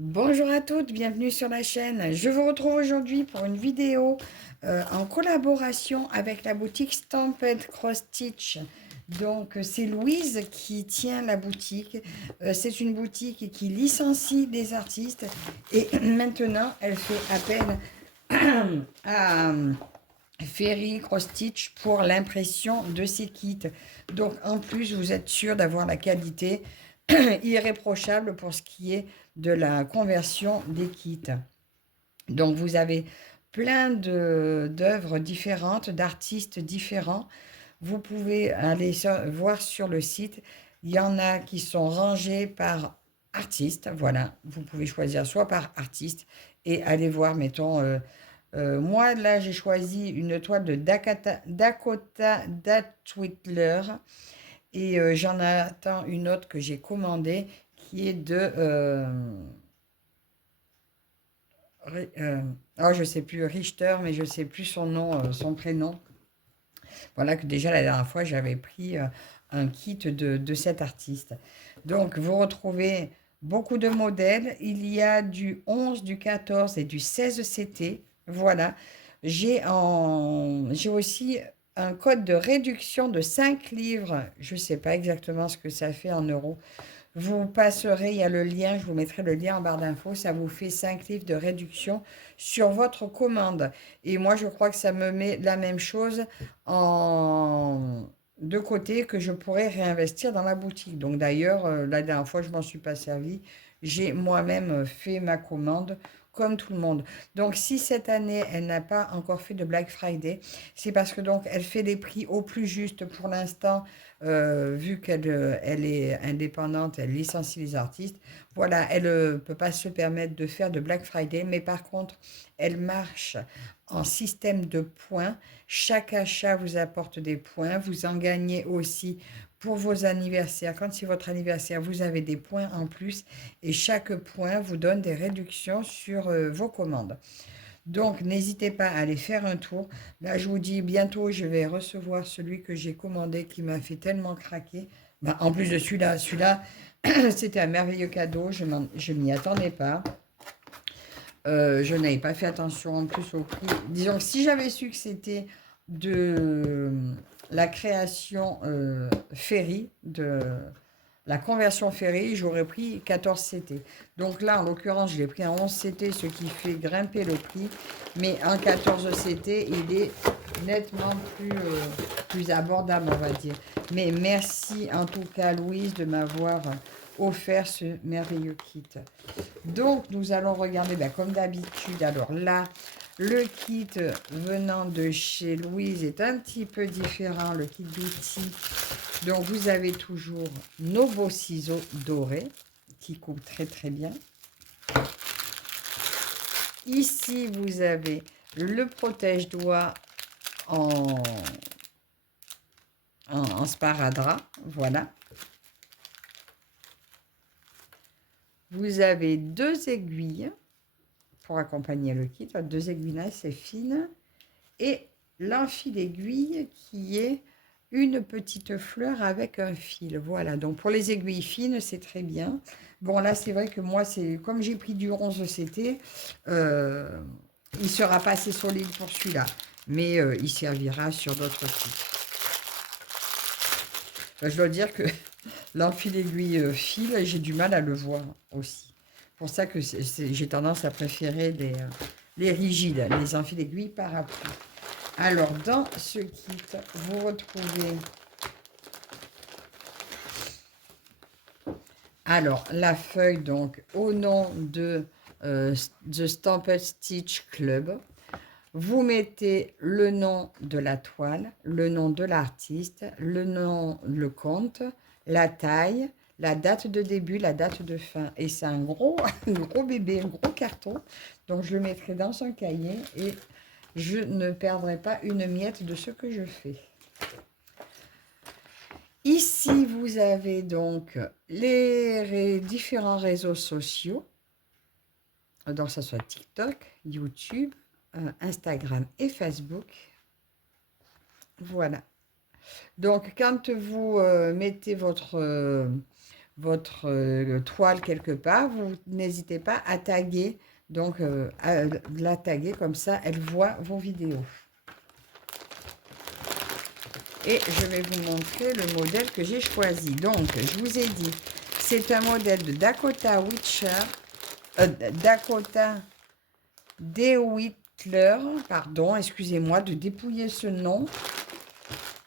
Bonjour à toutes, bienvenue sur la chaîne. Je vous retrouve aujourd'hui pour une vidéo en collaboration avec la boutique Stamped Cross Stitch. Donc c'est Louise qui tient la boutique. C'est une boutique qui licencie des artistes et maintenant elle fait appel à Ferry Cross Stitch pour l'impression de ses kits. Donc en plus vous êtes sûr d'avoir la qualité irréprochable pour ce qui est de la conversion des kits. Donc vous avez plein d'œuvres différentes, d'artistes différents. Vous pouvez aller voir sur le site. Il y en a qui sont rangés par artiste. Voilà, vous pouvez choisir soit par artiste et aller voir, mettons, moi là j'ai choisi une toile de Dakota Datwitler et j'en attends une autre que j'ai commandée qui est de oh, je sais plus Richter, mais je sais plus son nom, son prénom. Voilà que déjà la dernière fois j'avais pris un kit de cet artiste. Donc vous retrouvez beaucoup de modèles. Il y a du 11, du 14 et du 16 CT. Voilà. J'ai aussi un code de réduction de 5 livres. Je ne sais pas exactement ce que ça fait en euros. Vous passerez, il y a le lien, je vous mettrai le lien en barre d'infos, ça vous fait 5 livres de réduction sur votre commande. Et moi, je crois que ça me met la même chose en de côté que je pourrais réinvestir dans la boutique. Donc d'ailleurs, la dernière fois, je m'en suis pas servi. J'ai moi-même fait ma commande comme tout le monde. Donc si cette année, elle n'a pas encore fait de Black Friday, c'est parce que donc elle fait les prix au plus juste pour l'instant vu qu'elle elle est indépendante, elle licencie les artistes, voilà, elle ne peut pas se permettre de faire de Black Friday, mais par contre, elle marche en système de points. Chaque achat vous apporte des points, vous en gagnez aussi pour vos anniversaires. Quand c'est votre anniversaire, vous avez des points en plus et chaque point vous donne des réductions sur vos commandes. Donc, n'hésitez pas à aller faire un tour. Là, je vous dis, bientôt, je vais recevoir celui que j'ai commandé qui m'a fait tellement craquer. Bah, en plus de celui-là, c'était un merveilleux cadeau. Je m'y attendais pas. Je n'avais pas fait attention en plus au prix. Disons que si j'avais su que c'était de la création Ferry, de la conversion Ferry, j'aurais pris 14 CT. Donc là, en l'occurrence, je l'ai pris en 11 CT, ce qui fait grimper le prix. Mais en 14 CT, il est nettement plus abordable, on va dire. Mais merci en tout cas, Louise, de m'avoir offert ce merveilleux kit. Donc, nous allons regarder, ben, comme d'habitude. Alors là, le kit venant de chez Louise est un petit peu différent, le kit d'outils. Donc, vous avez toujours nos beaux ciseaux dorés qui coupent très très bien. Ici, vous avez le protège-doigts en sparadrap. Voilà. Vous avez deux aiguilles pour accompagner le kit. Deux aiguilles assez fines. Et l'enfil aiguille qui est une petite fleur avec un fil. Voilà, donc pour les aiguilles fines, c'est très bien. Bon, là, c'est vrai que moi, c'est comme j'ai pris du 11 CT, il ne sera pas assez solide pour celui-là. Mais il servira sur d'autres types. Je dois dire que l'enfil aiguille fil, j'ai du mal à le voir aussi. C'est pour ça que j'ai tendance à préférer les rigides, les enfils aiguilles parapluie. Alors, dans ce kit, vous retrouvez alors la feuille donc au nom de The Stamped Stitch Club. Vous mettez le nom de la toile, le nom de l'artiste, le nom, le compte, la taille, la date de début, la date de fin. Et c'est un gros, un gros bébé, un gros carton. Donc, je le mettrai dans un cahier et je ne perdrai pas une miette de ce que je fais. Ici, vous avez donc les différents réseaux sociaux. Donc, ça soit TikTok, YouTube, Instagram et Facebook. Voilà. Donc, quand vous mettez votre toile quelque part, vous n'hésitez pas à taguer, donc à la taguer comme ça, elle voit vos vidéos. Et je vais vous montrer le modèle que j'ai choisi. Donc, je vous ai dit, c'est un modèle de Dakota Witcher, Dakota DeWittler, pardon, excusez-moi de dépouiller ce nom.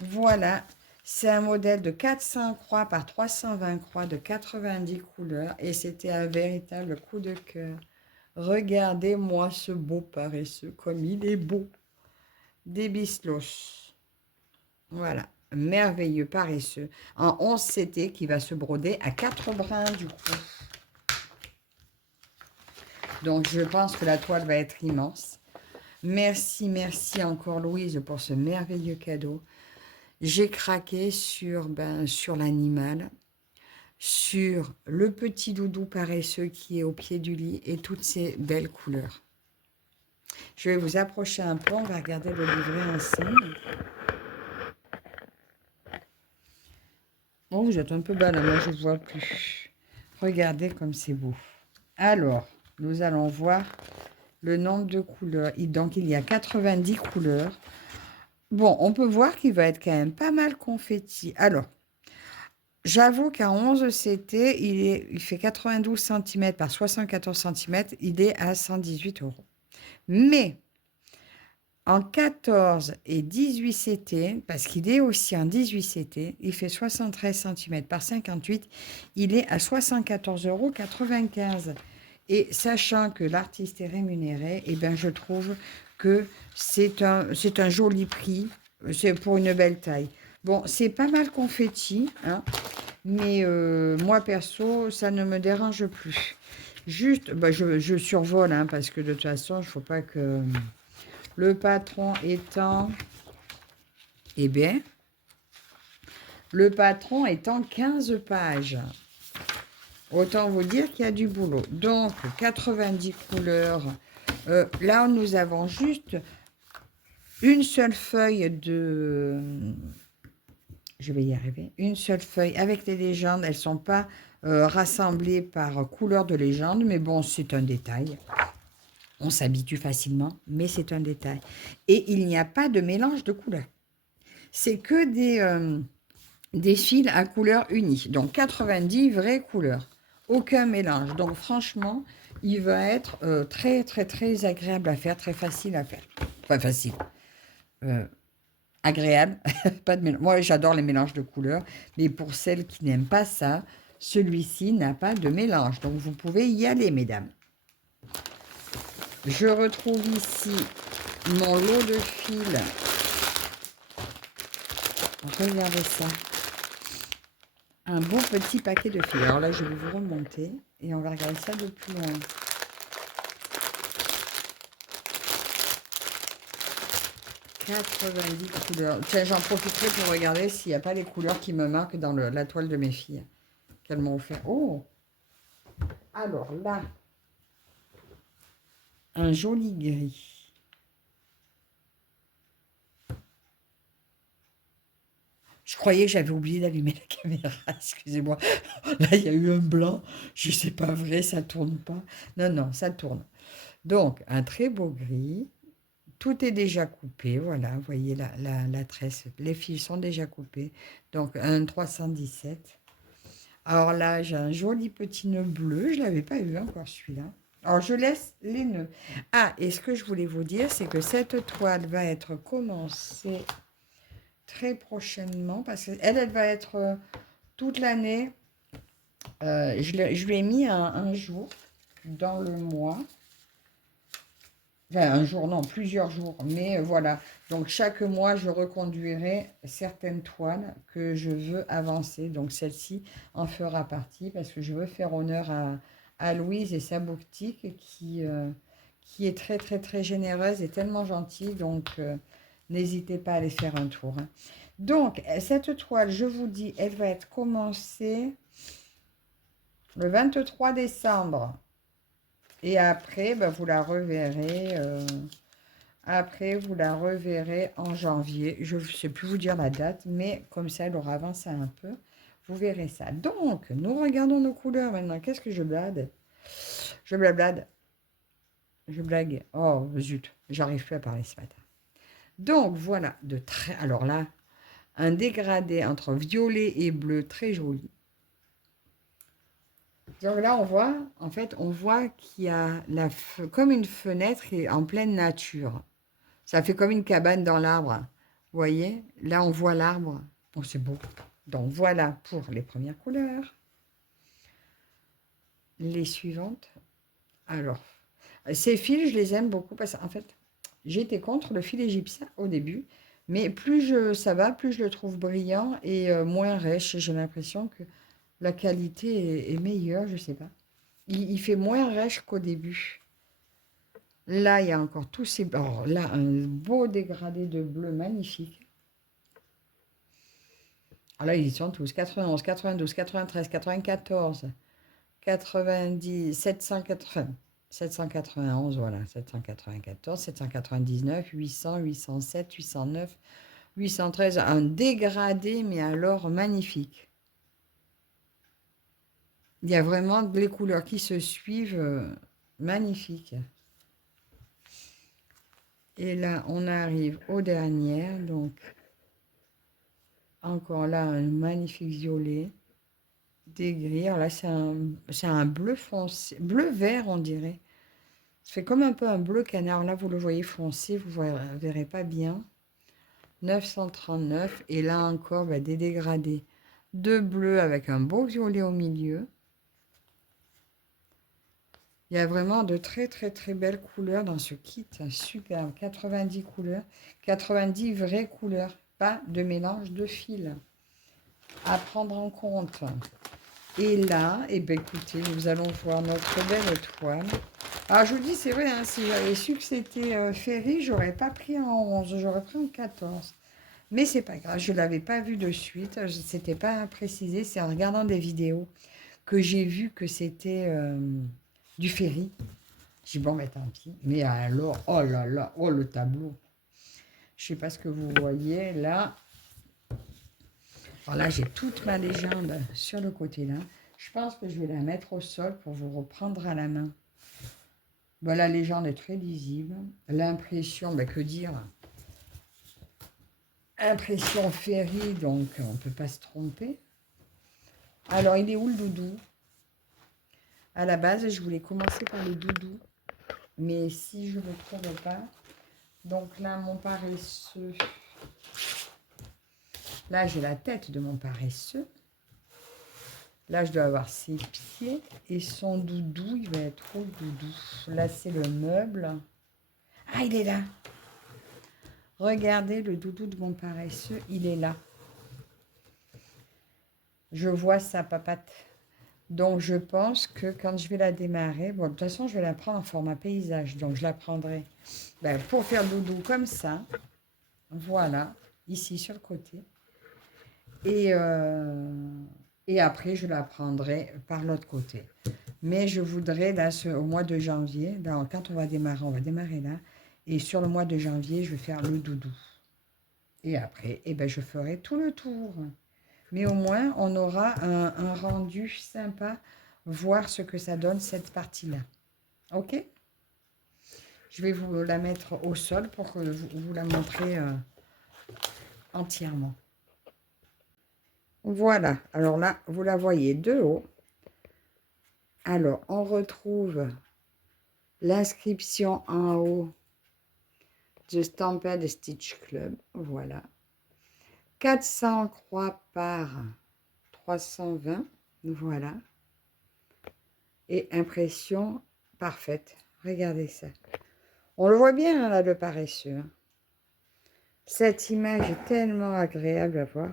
Voilà, c'est un modèle de 400 croix par 320 croix de 90 couleurs et c'était un véritable coup de cœur. Regardez-moi ce beau paresseux, comme il est beau. Des bislos. Voilà, merveilleux paresseux. En 11 CT qui va se broder à 4 brins du coup. Donc je pense que la toile va être immense. Merci, merci encore Louise pour ce merveilleux cadeau. J'ai craqué sur l'animal, sur le petit doudou paresseux qui est au pied du lit et toutes ces belles couleurs. Je vais vous approcher un peu, on va regarder le livret ensemble. Oh, vous êtes un peu bas là, moi je ne vois plus. Regardez comme c'est beau. Alors, nous allons voir le nombre de couleurs. Donc, il y a 90 couleurs. Bon, on peut voir qu'il va être quand même pas mal confetti. Alors, j'avoue qu'à 11 CT, il fait 92 cm par 74 cm. Il est à 118 €. Mais en 14 et 18 CT, parce qu'il est aussi en 18 CT, il fait 73 cm par 58, il est à 74,95 €. Et sachant que l'artiste est rémunéré, eh bien, je trouve que c'est un joli prix. C'est pour une belle taille. Bon, c'est pas mal confetti, hein, mais moi, perso, ça ne me dérange plus. Juste, bah, je survole, hein, parce que de toute façon, il ne faut pas que... Le patron étant... Eh bien, le patron étant 15 pages. Autant vous dire qu'il y a du boulot. Donc, 90 couleurs. Là, nous avons juste une seule feuille de... Je vais y arriver. Une seule feuille avec les légendes. Elles ne sont pas rassemblées par couleur de légende. Mais bon, c'est un détail. On s'habitue facilement, mais c'est un détail. Et il n'y a pas de mélange de couleurs. C'est que des fils à couleur unie. Donc, 90 vraies couleurs. Aucun mélange. Donc, franchement, il va être très, très, très agréable à faire, très facile à faire. Enfin, facile. Agréable. Pas de mélange. Moi, j'adore les mélanges de couleurs. Mais pour celles qui n'aiment pas ça, celui-ci n'a pas de mélange. Donc, vous pouvez y aller, mesdames. Je retrouve ici mon lot de fils. Regardez ça. Un beau petit paquet de fils. Alors là, je vais vous remonter et on va regarder ça de plus loin. « 90 couleurs. Tiens, j'en profiterai pour regarder s'il n'y a pas les couleurs qui me marquent dans la toile de mes filles. Qu'elles m'ont offert. Oh! Alors là, un joli gris. Je croyais que j'avais oublié d'allumer la caméra, excusez-moi. Là, il y a eu un blanc. Je sais pas vrai, ça tourne pas. Non, non, ça tourne. Donc, un très beau gris. Tout est déjà coupé, voilà, vous voyez la tresse. Les fils sont déjà coupés. Donc, un 317. Alors là, j'ai un joli petit nœud bleu. Je ne l'avais pas eu encore celui-là. Alors, je laisse les nœuds. Ah, et ce que je voulais vous dire, c'est que cette toile va être commencée très prochainement parce qu'elle va être toute l'année. Je lui ai mis un jour dans le mois. Enfin, un jour, non, plusieurs jours. Mais voilà. Donc, chaque mois, je reconduirai certaines toiles que je veux avancer. Donc, celle-ci en fera partie parce que je veux faire honneur à Louise et sa boutique qui est très, très, très généreuse et tellement gentille. Donc, n'hésitez pas à aller faire un tour, hein. Donc, cette toile, je vous dis, elle va être commencée le 23 décembre. Et après, ben, vous la reverrez. Après, vous la reverrez en janvier. Je ne sais plus vous dire la date, mais comme ça, elle aura avancé un peu. Vous verrez ça. Donc, nous regardons nos couleurs maintenant. Qu'est-ce que je blade? Je blablade. Je blague. Oh, zut. J'arrive plus à parler ce matin. Donc, voilà. Alors là, un dégradé entre violet et bleu très joli. Donc là, on voit, en fait, on voit qu'il y a comme une fenêtre qui est en pleine nature. Ça fait comme une cabane dans l'arbre. Vous voyez? Là, on voit l'arbre. Bon, c'est beau. Donc, voilà pour les premières couleurs. Les suivantes. Alors, ces fils, je les aime beaucoup parce qu'en fait, j'étais contre le fil égyptien au début. Mais ça va, plus je le trouve brillant et moins rêche. J'ai l'impression que la qualité est meilleure, je ne sais pas. Il fait moins rêche qu'au début. Là, il y a encore tous ces... Alors là, un beau dégradé de bleu magnifique. Alors là, ils sont tous 91, 92, 93, 94, 90, 780, 791, voilà, 794, 799, 800, 807, 809, 813. Un dégradé, mais alors magnifique. Il y a vraiment les couleurs qui se suivent, magnifiques. Et là, on arrive aux dernières, donc encore là, un magnifique violet, des gris. Alors là, c'est un bleu foncé, bleu vert, on dirait. Ça fait comme un peu un bleu canard. Là, vous le voyez foncé, vous ne verrez pas bien. 939, et là encore, bah, des dégradés de bleu avec un beau violet au milieu. Il y a vraiment de très très très belles couleurs dans ce kit, superbe, 90 couleurs, 90 vraies couleurs, pas de mélange de fils à prendre en compte. Et là, eh ben, écoutez, nous allons voir notre belle étoile. Alors je vous dis, c'est vrai, hein, si j'avais su que c'était Ferry, j'aurais pas pris en 11, j'aurais pris en 14. Mais c'est pas grave, je ne l'avais pas vu de suite, c'était pas précisé, c'est en regardant des vidéos que j'ai vu que c'était du Ferry. J'ai dit, bon, mais tant pis. Mais alors, oh là là, oh le tableau. Je sais pas ce que vous voyez là. Alors là, j'ai toute ma légende sur le côté là. Je pense que je vais la mettre au sol pour vous reprendre à la main. Bon, la légende est très lisible. L'impression, ben, que dire? Impression Ferry, donc on ne peut pas se tromper. Alors, il est où le doudou? À la base, je voulais commencer par le doudou. Mais si je ne le trouve pas, donc là, mon paresseux. Là, j'ai la tête de mon paresseux. Là, je dois avoir ses pieds. Et son doudou, il va être où, le doudou? Là, c'est le meuble. Ah, il est là. Regardez le doudou de mon paresseux, il est là. Je vois sa papate. Donc, je pense que quand je vais la démarrer, bon, de toute façon, je vais la prendre en format paysage. Donc, je la prendrai pour faire le doudou comme ça. Voilà, ici sur le côté. Et après, je la prendrai par l'autre côté. Mais je voudrais, là, au mois de janvier, là, quand on va démarrer là. Et sur le mois de janvier, je vais faire le doudou. Et après, eh ben, je ferai tout le tour. Mais au moins, on aura un rendu sympa, voir ce que ça donne, cette partie-là. OK? Je vais vous la mettre au sol pour que vous la montrez entièrement. Voilà. Alors là, vous la voyez de haut. Alors, on retrouve l'inscription en haut The Stamped Stitch Club. Voilà. 400 croix par 320. Voilà. Et impression parfaite. Regardez ça. On le voit bien, hein, là, le paresseux. Hein. Cette image est tellement agréable à voir.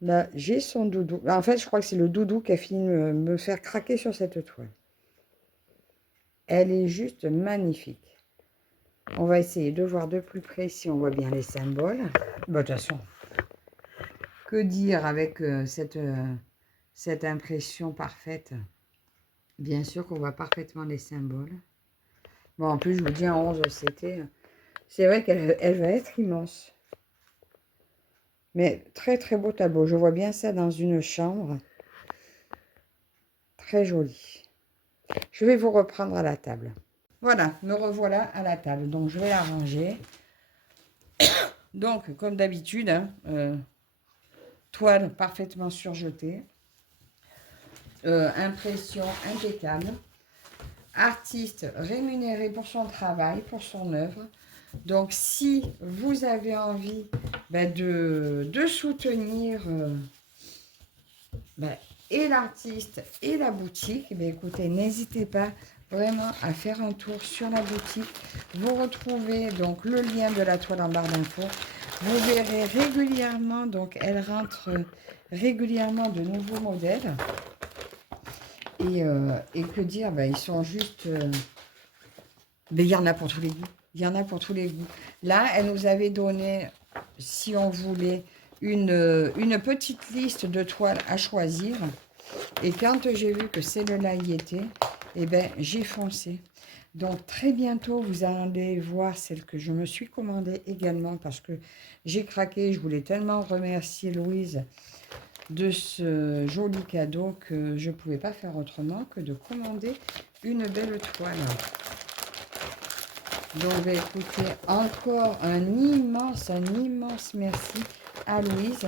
Là, j'ai son doudou. En fait, je crois que c'est le doudou qui a fini de me faire craquer sur cette toile. Elle est juste magnifique. On va essayer de voir de plus près si on voit bien les symboles. Bah, de toute façon, que dire avec cette impression parfaite? Bien sûr qu'on voit parfaitement les symboles. Bon, en plus, je vous dis, en 11, c'est vrai qu'elle va être immense. Mais très, très beau tableau. Je vois bien ça dans une chambre. Très joli. Je vais vous reprendre à la table. Voilà, me revoilà à la table. Donc, je vais la ranger. Donc, comme d'habitude, hein, toile parfaitement surjetée. Impression impeccable. Artiste rémunéré pour son travail, pour son œuvre. Donc, si vous avez envie de soutenir et l'artiste et la boutique, écoutez, n'hésitez pas vraiment à faire un tour sur la boutique. Vous retrouvez donc le lien de la toile en barre d'infos. Vous verrez régulièrement, donc elle rentre régulièrement de nouveaux modèles. Et que dire, ils sont juste... mais il y en a pour tous les goûts. Il y en a pour tous les goûts. Là, elle nous avait donné, si on voulait, une petite liste de toiles à choisir. Et quand j'ai vu que celle-là y était, j'ai foncé. Donc, très bientôt, vous allez voir celle que je me suis commandée également parce que j'ai craqué. Je voulais tellement remercier Louise de ce joli cadeau que je ne pouvais pas faire autrement que de commander une belle toile. Donc, écoutez, encore un immense merci à Louise.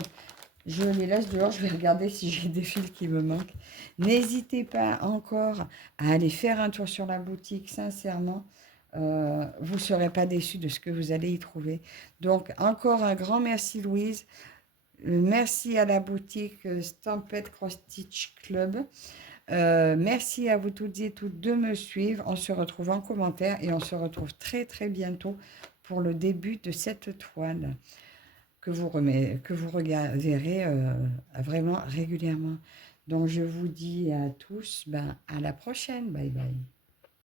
Je les laisse dehors, je vais regarder si j'ai des fils qui me manquent. N'hésitez pas encore à aller faire un tour sur la boutique, sincèrement. Vous ne serez pas déçus de ce que vous allez y trouver. Donc, encore un grand merci Louise. Merci à la boutique Stampede Cross Stitch Club. Merci à vous toutes et toutes de me suivre. On se retrouve en commentaire et on se retrouve très très bientôt pour le début de cette toile que vous verrez vraiment régulièrement. Donc je vous dis à tous, à la prochaine. Bye bye.